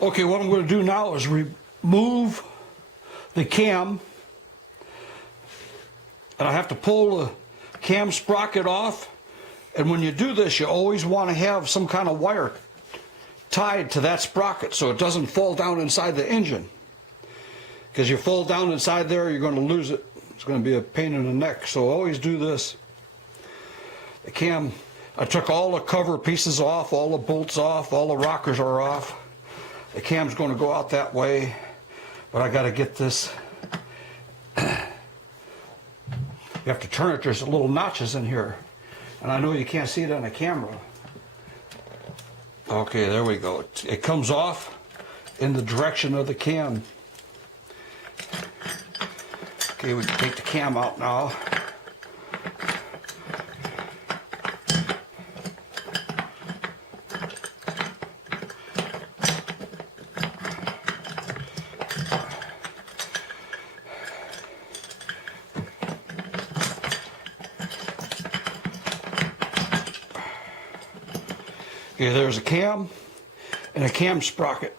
Okay, what I'm going to do now is remove the cam, and I have to pull the cam sprocket off. And when you do this, you always want to have some kind of wire tied to that sprocket so it doesn't fall down inside the engine. Because you fall down inside there, you're going to lose it. It's going to be a pain in the neck. So always do this. The cam, I took all the cover pieces off, all the bolts off, all the rockers are off. The cam's going to go out that way, but I got to get this. You have to turn it. There's little notches in here, and I know you can't see it on the camera. Okay, there we go. It comes off in the direction of the cam. Okay, we can take the cam out now. Okay, there's a cam and a cam sprocket.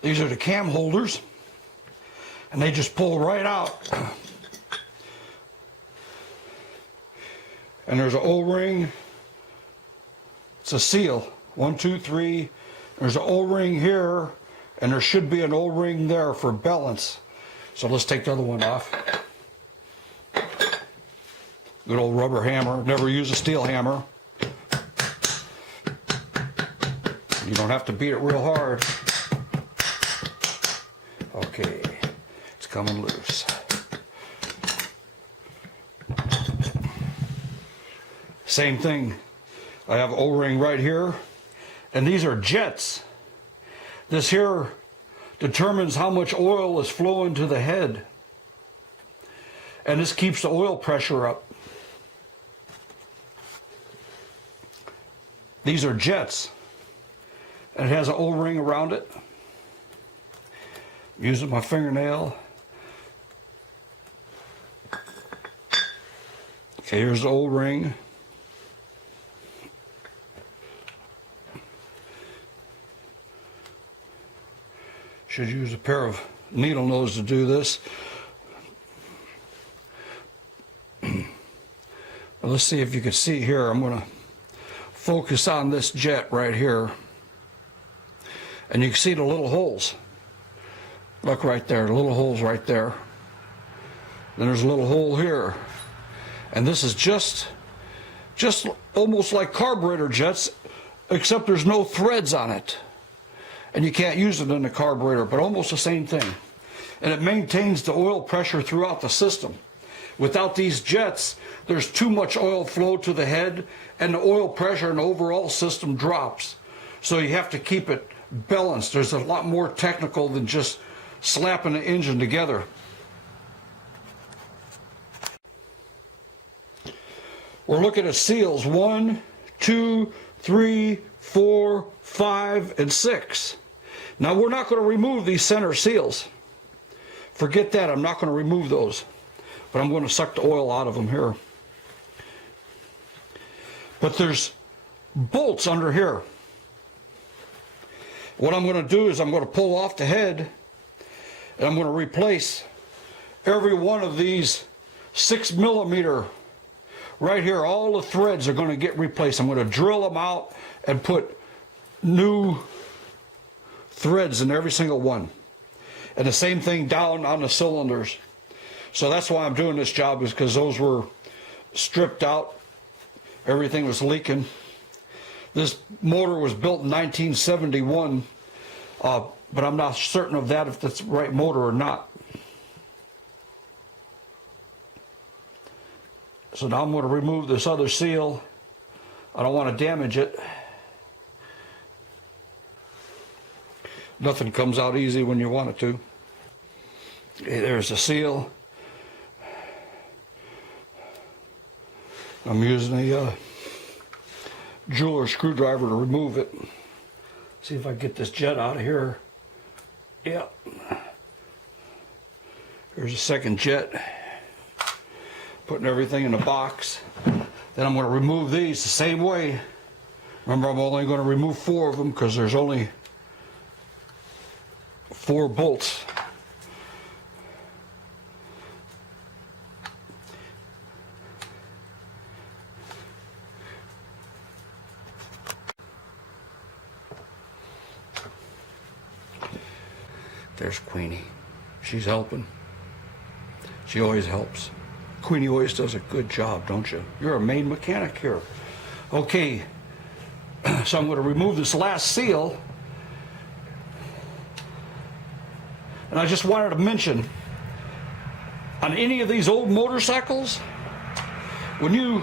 These are the cam holders, and they just pull right out. And there's an O-ring. It's a seal. 1, 2, 3. There's an O-ring here, and there should be an O-ring there for balance. So let's take the other one off. Good old rubber hammer. Never use a steel hammer. You don't have to beat it real hard. Okay, it's coming loose. Same thing. I have O-ring right here, and these are jets. This here determines how much oil is flowing to the head, and this keeps the oil pressure up. These are jets, and it has an O-ring around it. I'm using my fingernail. Okay, here's the O-ring. Should use a pair of needle nose to do this. Well, let's see if you can see here. I'm going to focus on this jet right here, and you can see the little holes. Look right there, the little holes right there. Then there's a little hole here, and this is just almost like carburetor jets, except there's no threads on it, and you can't use it in the carburetor, but almost the same thing. And it maintains the oil pressure throughout the system. Without these jets, there's too much oil flow to the head, and the oil pressure in the overall system drops. So you have to keep it balanced. There's a lot more technical than just slapping the engine together. We're looking at seals 1, 2, 3, 4, 5, and 6. Now we're not going to remove these center seals. Forget that. I'm not going to remove those. But I'm going to suck the oil out of them here. But there's bolts under here. What I'm going to do is I'm going to pull off the head, and I'm going to replace every one of these 6mm right here. All the threads are going to get replaced. I'm going to drill them out and put new threads in every single one. And the same thing down on the cylinders. So that's why I'm doing this job, is because those were stripped out. Everything was leaking. This motor was built in 1971, but I'm not certain of that, if that's the right motor or not. So now I'm going to remove this other seal. I don't want to damage it. Nothing comes out easy when you want it to. Okay, there's the seal. I'm using a jeweler screwdriver to remove it. See if I can get this jet out of here. Yep. Here's a second jet. Putting everything in the box. Then I'm going to remove these the same way. Remember, I'm only going to remove 4 of them because there's only 4 bolts. There's Queenie. She's helping. She always helps. Queenie always does a good job, don't you? You're a main mechanic here. Okay, so I'm going to remove this last seal. And I just wanted to mention, on any of these old motorcycles, when you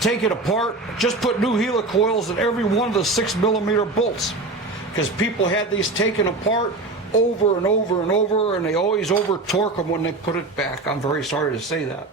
take it apart, just put new helicoils in every one of the 6mm bolts. Because people had these taken apart over and over and over, and they always over torque them when they put it back. I'm very sorry to say that.